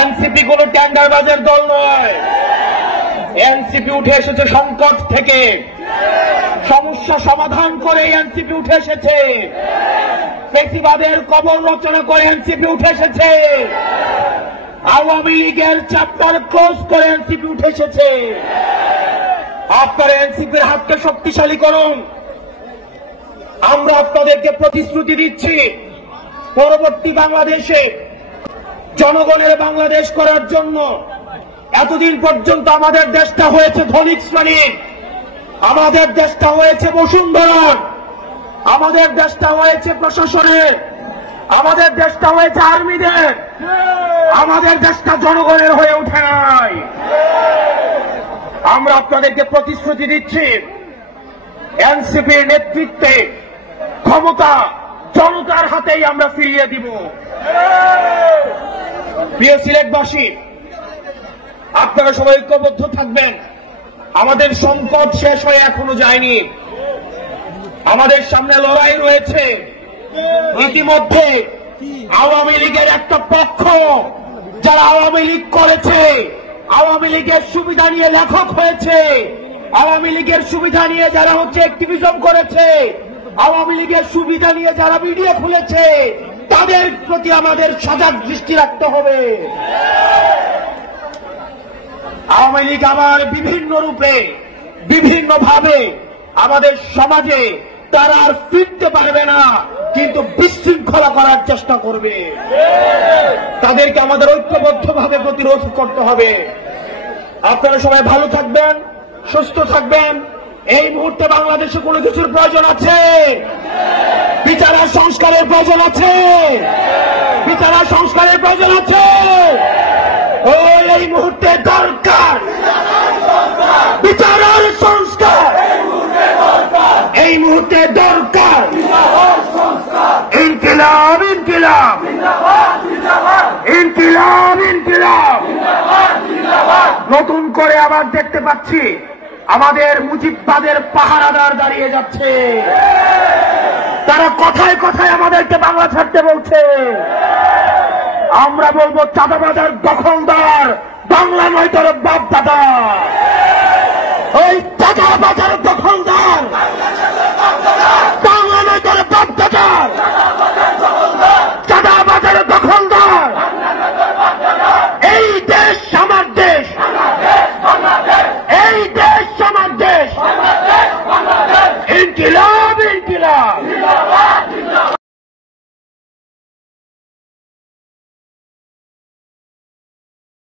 NCP কোন টেন্ডারবাজের দল নয়। এনসিপি উঠে এসেছে সংকট থেকে, সমস্যা সমাধান করে এনসিপি উঠে এসেছে, ফ্যাসিবাদের কবর রচনা করে এনসিপি উঠে এসেছে, আওয়ামী লীগের চ্যাপ্টার ক্লোজ করে এনসিপি উঠে এসেছে। আপনারা এনসিপির হাতকে শক্তিশালী করুন। আমরা আপনাদেরকে প্রতিশ্রুতি দিচ্ছি, পরবর্তী বাংলাদেশে জনগণের বাংলাদেশ করার জন্য এতদিন পর্যন্ত আমাদের দেশটা হয়েছে ধনিক শ্রেণীর, আমাদের দেশটা হয়েছে বসুন্ধরার, আমাদের দেশটা হয়েছে প্রশাসনের, আমাদের দেশটা হয়েছে আর্মিদের, আমাদের দেশটা জনগণের হয়ে ওঠে নাই। আমরা আপনাদেরকে প্রতিশ্রুতি দিচ্ছি, এনসিপির নেতৃত্বে ক্ষমতা জনতার হাতেই আমরা ফিরিয়ে দিব। প্রিয় সিলেটবাসী, আপনারা সবাই ঐক্যবদ্ধ থাকবেন। আমাদের সংকট শেষ হয়ে এখনো যায়নি, আমাদের সামনে লড়াই রয়েছে। ইতিমধ্যে আওয়ামী লীগের একটা পক্ষ, যারা আওয়ামী লীগ করেছে, আওয়ামী লীগের সুবিধা নিয়ে লেখক হয়েছে, আওয়ামী লীগের সুবিধা নিয়ে যারা অ্যাক্টিভিজম করেছে, আওয়ামী লীগের সুবিধা নিয়ে যারা ভিডিও খুলেছে, তাদের প্রতি আমাদের সজাগ দৃষ্টি রাখতে হবে। আওয়ামী লীগ আবার বিভিন্ন রূপে বিভিন্নভাবে আমাদের সমাজে তারা আর ফিরতে পারবে না, কিন্তু বিশৃঙ্খলা করার চেষ্টা করবে। তাদেরকে আমাদের ঐক্যবদ্ধভাবে প্রতিরোধ করতে হবে। আপনারা সবাই ভালো থাকবেন, সুস্থ থাকবেন। এই মুহূর্তে বাংলাদেশে কোনো কিছুর প্রয়োজন আছে, বিচার আর সংস্কারের প্রয়োজন আছে, বিচার আর সংস্কারের প্রয়োজন আছে। এই মুহূর্তে দরকার বিচার আর সংস্কার, এই মুহূর্তে দরকার ইনকিলাব, ইনকিলাব, ইনকিলাব, ইনকিলাব। নতুন করে আবার দেখতে পাচ্ছি আমাদের মুজিববাদের পাহারাদার দাঁড়িয়ে যাচ্ছে। তারা কথায় কথায় আমাদেরকে বাংলা ছাড়তে বলছে। আমরা বলবো, চাঁদাবাজার দখলদার বাংলা নয়, তোর বাপ দাদা। ওই চাঁদাবাজার দখলদার বাংলা নয়, তোর বাপ দাদা।